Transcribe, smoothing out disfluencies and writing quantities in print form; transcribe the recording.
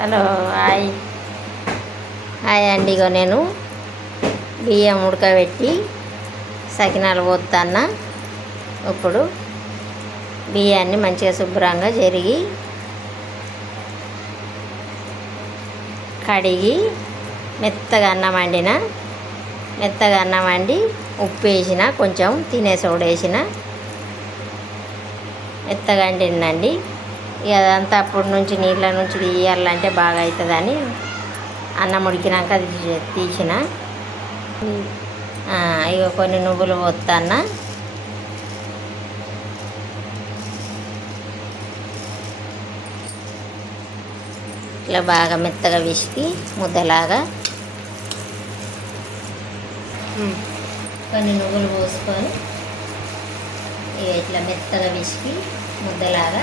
Hello hi hi అండి. ఇగో నేను బియ్యం ఉడకబెట్టి సకినాలు పోతాన్న. ఇప్పుడు బియ్యాన్ని మంచిగా శుభ్రంగా జరిగి కడిగి మెత్తగా అన్నం వండి ఉప్పు వేసిన, కొంచెం తినే సోడా వేసిన, మెత్తగా వండిందండి. ఇక అదంతా అప్పటి నుంచి నీళ్ళ నుంచి తీయాలంటే బాగా అవుతుందని అన్నం ఉడికినాక అది తీసిన. ఇక కొన్ని నువ్వులు పోతాన్న. ఇట్లా బాగా మెత్తగా విసికి ముద్దలాగా కొన్ని నువ్వులు పోసుకొని ఇక ఇట్లా మెత్తగా విసికి ముద్దలాగా